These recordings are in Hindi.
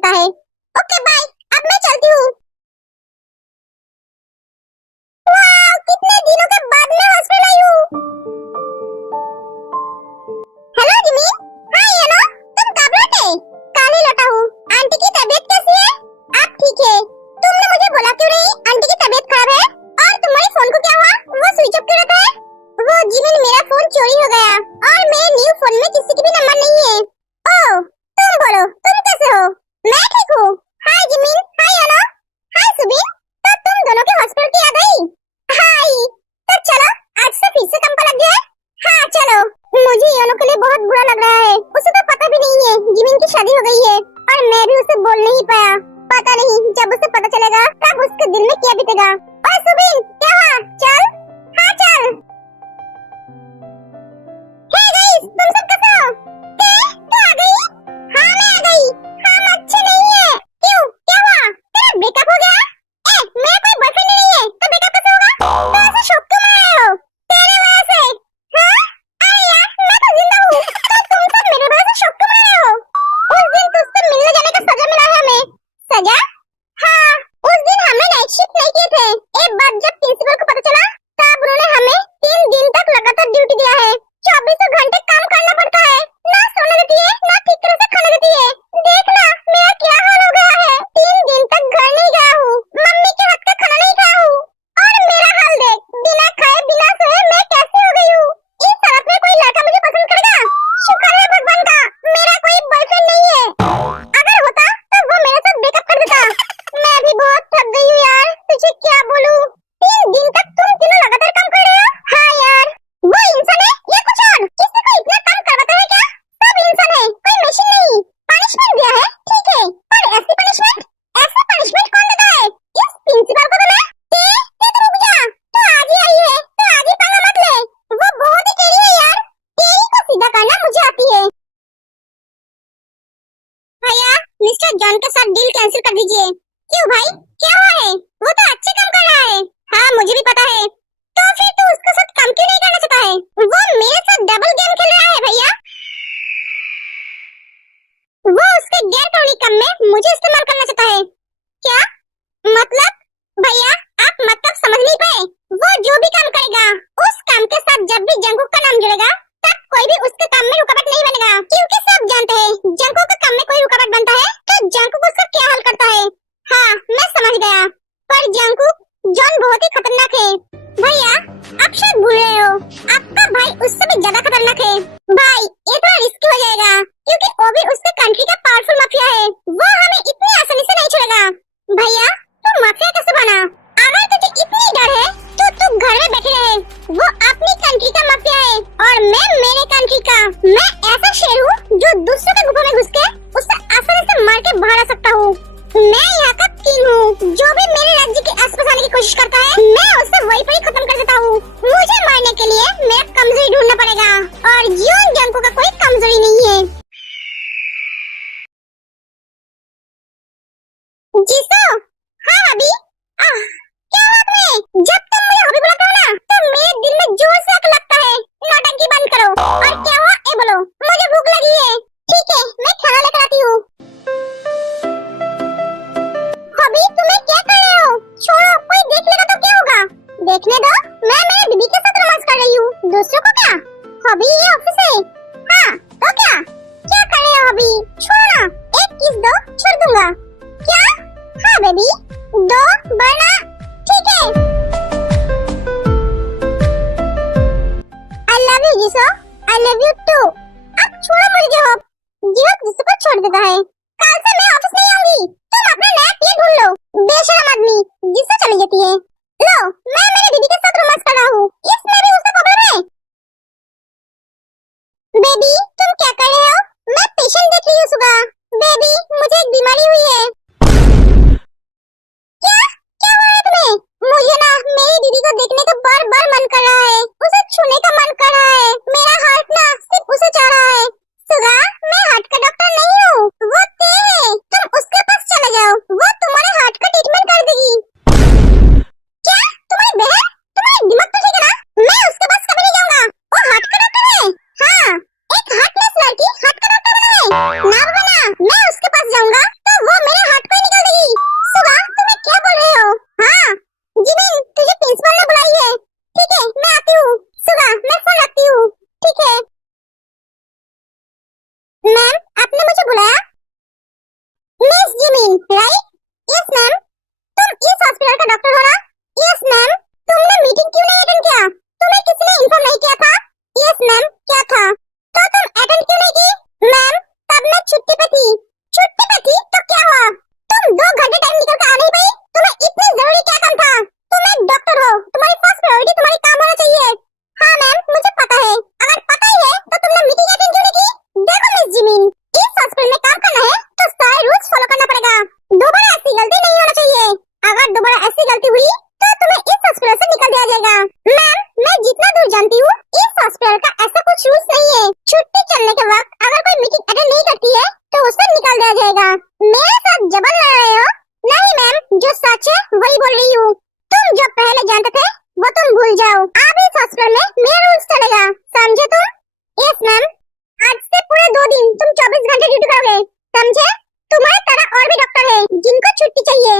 देता है। ओके बाय, अब मैं चलती हूँ। वाह, कितने दिनों के बाद मैं हॉस्पिटल आई हूँ। Hello Jimmy. हाय हेलो, तुम कब लौटे? कल ही लौटा हूँ। आंटी की तबीयत कैसी है? आप ठीक है? तुमने मुझे बोला क्यों नहीं? आंटी की तबीयत खराब है। और तुम्हारे फोन को क्या हुआ? वो स्विच ऑफ क्यों रहता है? वो जिमी, मेरा फोन चोरी हो गया और मेरे न्यू फोन में किसी की भी नंबर नहीं है। ओह, तुम बोलो, तुम कैसे हो? मैं ठीक हूँ। Hi Jimmy. Hi hello. Hi Subin. तो तुम दोनों के हॉस्पिटल की याद आई? हाय, तो चलो आज से फिर से कंपा लग गया है। हाँ चलो। मुझे योनो के लिए बहुत बुरा लग रहा है। उसे तो पता भी नहीं है जिमिन की शादी हो गई है और मैं भी उसे बोल नहीं पाया। पता नहीं जब उसे पता चलेगा तब उसके दिल में क्या बीतेगा। ओए सुबीन, क्या हुआ? चल। हाँ चल। हे गाइस, तुम सब कैसे हो? तू आ गई? हाँ मैं आ गई। हम अच्छे नहीं है। क्यों, क्या हुआ? तेरा ब्रेकअप हो गया? मेरा कोई बॉयफ्रेंड नहीं है तो ब्रेकअप कैसे होगा? तो ऐसे शौक क्यों मार रहे हो? तेरे वजह से। हाँ? अरे यार, मैं तो जिंदा हूँ, तो तुम सब मेरे वजह से शौक क्यों मार रहे हो? उस दिन तुझसे मिलने जाने का सजा मिला है हमें। सजा? हाँ, उस दिन हमने नाइट शिफ्ट नहीं किए थे। एक बार जब प्रिंसिपल को पता चला तब उन्होंने हमें 3 दिन तक लगातार ड्यूटी दिया है। 24 घंटे काम करना पड़ता है। ना सोने देती है, ना ठीक तरह से खाने देती है। देखना मेरा क्या हाल हो गया है। 3 दिन तक घर नहीं गया हूँ, मम्मी के हाथ का खाना नहीं खाया हूँ। और मेरा हाल देख, बिना खाए बिना सोए मैं कैसे हो गई हूँ। इस हालत में कोई लड़का मुझे पसंद करेगा? शुक्र है भगवान का मेरा कोई बॉयफ्रेंड नहीं है। अगर होता तो वो मेरे साथ ब्रेकअप कर देता। मैं भी बहुत थक गई हूँ यार, तुझे क्या बोलूं। 3 दिन तक तुम तीनों लगातार काम कर रहे हो? हाँ यार। वो इंसान है या कुछ और? किसी को इतना काम करवाता है क्या? सब इंसान है, कोई मशीन नहीं। पनिशमेंट दिया है, ठीक है, पर ऐसी पनिशमेंट? ऐसा पनिशमेंट कौन देता है? इस प्रिंसिपल को तो मैं। तो रुक जा, तो आज ही आई है तो आज ही पंगा मत ले। वो बहुत ही टेढ़ी है यार। टेढ़ी को सीधा करना मुझे आती है। भैया, मिस्टर जॉन के साथ डील कैंसिल कर दीजिए। क्यों भाई, क्या हुआ है? वो तो अच्छे काम कर रहा है। हाँ मुझे भी पता है, तो फिर तू उसके साथ काम क्यों नहीं करना चाहता है? वो मेरे साथ डबल गेम खेल रहा है भैया। वो उसके गैर कानूनी काम में मुझे इस्तेमाल करना चाहता है। क्या मतलब? भैया आप मतलब समझ नहीं पाए। वो जो भी काम करेगा उस काम के साथ जब भी जंगकुक का नाम जुड़ेगा तब कोई भी उसके काम में रुकावट नहीं बनेगा, क्योंकि सब जानते हैं जंगकुक के काम में कोई रुकावट बनता है तो जंगकुक उसका क्या हल करता है। हाँ मैं समझ गया, पर जंगकुक जॉन बहुत ही खतरनाक है। भैया आप शायद भूल रहे हो, आपका भाई उससे भी ज्यादा खतरनाक है। भाई ये थोड़ा रिस्की हो जाएगा, क्योंकि वो भी उसके कंट्री का पावरफुल माफिया है। वो हमें इतनी आसानी से नहीं छोड़ेगा। भैया तू माफिया कैसे बना? अगर तुझे इतनी डर है तो तू घर में बैठे रहे। वो अपनी कंट्री का माफिया है और मैं मेरे कंट्री का। मैं ऐसा शेर हूँ जो दूसरों के गुफा में घुस के उसे आसानी से मार के बाहर आ सकता हूँ। मैं यहाँ का किंग हूँ। जो भी मेरे राज्य के आसपास आने की कोशिश करता है मैं उसे वहीं पर ही खत्म कर देता हूँ। मुझे मारने के लिए मेरा कमजोरी ढूंढना पड़ेगा और जियोन जंगकुक का कोई कमजोरी नहीं है। जीसो। हाँ हबी। क्या हुआ तुम्हें? जब तुम मुझे हबी बुलाते हो ना तो मेरे दिल में जोर से आग लगता है। नौटंकी बंद करो। और क्या हुआ ये बोलो। मुझे भूख लगी है। ठीक है मैं खाना लेकर आती हूँ। हबी तुम्हें क्या कर रहे हो? छोड़ो, कोई देख लेगा तो क्या होगा? देखने दो, मैं मेरे बीबी के साथ रोमांस कर रही हूँ, दूसरों को क्या? हबी ये ऑफिस है। हाँ तो क्या कर रहे हो हबी? छोड़ो ना, एक किस दो, छोड़ दूंगा। क्या? हाँ बेबी, दो वरना। ठीक है। I love you Jisoo. I love you too. अब छोड़ो मुझे जोहब। जोहब जिसो को छोड़ देता है। कल से मैं ऑफिस नहीं आऊंगी। तुम अपना नया पीए ढूंढ लो। बेशरम आदमी, जिससे चली जाती है। लो, मैं मेरे बीबी के साथ रोमांस कर रहा हूँ, इसमें भी उसका प्रॉब्लम है। बेबी तुम क्या कर रहे हो? मैं पेशेंट देख रही हूँ सुबह। बेबी मुझे एक बीमारी हुई है। क्या हुआ है तुम्हें? मुझे ना मेरी दीदी को देखने का बार बार मन कर रहा है, उसे छूने का मन कर रहा है। मेरा हार्ट ना सिर्फ उसे चाह रहा है। सुगा, मैं हार्ट का डॉक्टर नहीं हूँ, वो ते है। तुम उसके पास चले जाओ, वो तुम्हारे हार्ट का ट्रीटमेंट कर देगी। क्या? तुम्हारी बहन? तुम्हारा दिमाग तो ठीक है ना? मैं उसके पास कभी नहीं जाऊंगा। वो हार्ट का डॉक्टर है। हाँ, एक हार्टलेस लड़की हार्ट का डॉक्टर बना है। ना बाबा ना, मैं उसके पास जाऊंगा तो वो थी, छुट्टी पे थी तो क्या हुआ? तुम 2 घंटे टाइम निकल कर आ नहीं पाई? तुम्हें इतनी जरूरी क्या काम था? तुम एक डॉक्टर हो, तुम्हारी फर्स्ट प्रायोरिटी तुम्हारी काम होना चाहिए। हाँ मैम, मुझे पता है। अगर पता ही है तो तुमने मीटिंग अटेंड क्यों नहीं की? देखो मिस जिमिन, इस हॉस्पिटल में काम करना है तो सारे रूल्स फॉलो करना पड़ेगा। दोबारा ऐसी गलती नहीं होना चाहिए। अगर दोबारा ऐसी गलती हुई तो तुम्हें इस हॉस्पिटल से निकल दिया जाएगा। मैम, मैं जितना दूर जानती हूँ इस हॉस्पिटल का ऐसा कुछ रूल्स नहीं है। छुट्टी चलने के वक्त अगर कोई मीटिंग अटेंड नहीं करती है तो उसे निकाल दिया जाएगा। मेरे साथ जबल लड़ रहे हो? नहीं मैम, जो सच है वही बोल रही हूँ। तुम जो पहले जानते थे वो तुम भूल जाओ। अब इस हॉस्पिटल में मेरा रूल्स चलेगा, समझे तुम? Yes ma'am. आज से पूरे 2 दिन तुम 24 घंटे ड्यूटी करोगे, समझे? तुम्हारी तरह और भी डॉक्टर है जिनको छुट्टी चाहिए।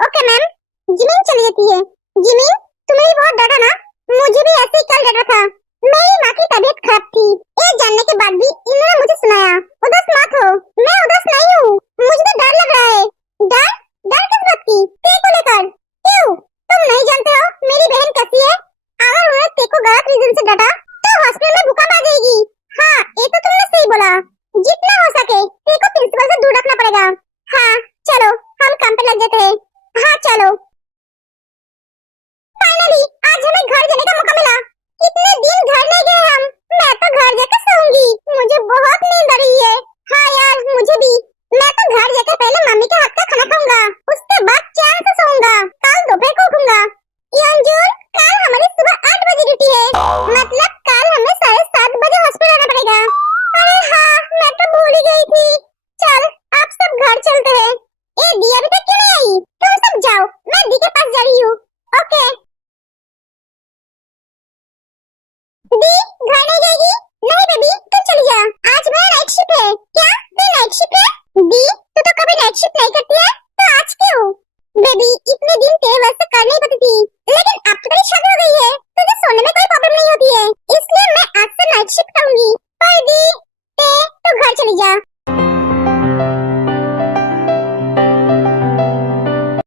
Okay ma'am. जिमिन चली जाती है। जिमिन, तुम्हें भी बहुत डरा ना? मुझे भी ऐसे ही कल डरा था। मेरी माँ की तबीयत खराब थी, ये जानने के बाद भी इन्होंने मुझे सुनाया। उदास मत हो। मैं उदास नहीं हूँ, मुझे तो डर लग रहा है। डर? डर किस बात की? तेरे को लेकर? क्यों? तुम नहीं जानते हो मेरी बहन कैसी है? अगर उन्हें तेरे को गलत रीजन से डांटा तो हॉस्पिटल में भूकंप आ जाएगी। हाँ, ये तो तुमने सही बोला। जितना हो सके तेरे को प्रिंसिपल से दूर रखना पड़ेगा। हाँ चलो, हम काम पे लग जाते हैं। हाँ चलो। फाइनली आज हमें घर जाने का मौका मिला। कितने दिन घर नहीं गए हम। मैं तो घर जाकर सोऊंगी, मुझे बहुत नींद आ रही है। हाँ यार, मुझे भी। मैं तो घर जाकर पहले मम्मी के हाथ का खाना खाऊंगा, उसके बाद चैन से सोऊंगा। कल दोपहर को उठूंगा। यंजुल, कल हमारी सुबह 8 बजे ड्यूटी है, मतलब कल हमें 7:30 बजे हॉस्पिटल आना पड़ेगा। अरे हाँ, मैं तो भूल ही गई थी। चल आप सब घर चलते हैं। ये दी अभी तक क्यों नहीं आई? तुम सब जाओ, मैं दी के पास जा रही हूँ। ओके। दी घर नहीं जाएगी? नहीं बेबी, तू चली जा। आज मेरा नाइट शिफ्ट है। क्या तू नाइट शिफ्ट है? दी, तू तो कभी नाइट शिफ्ट नहीं करती है, तो आज क्यों? बेबी, इतने दिन तेरे वजह से कर नहीं पाती थी, लेकिन अब तो तेरी शादी हो गई है, तुझे सोने में कोई प्रॉब्लम नहीं होती है, इसलिए मैं आज से नाइट शिफ्ट करूंगी। पर दी, तू घर चली जा।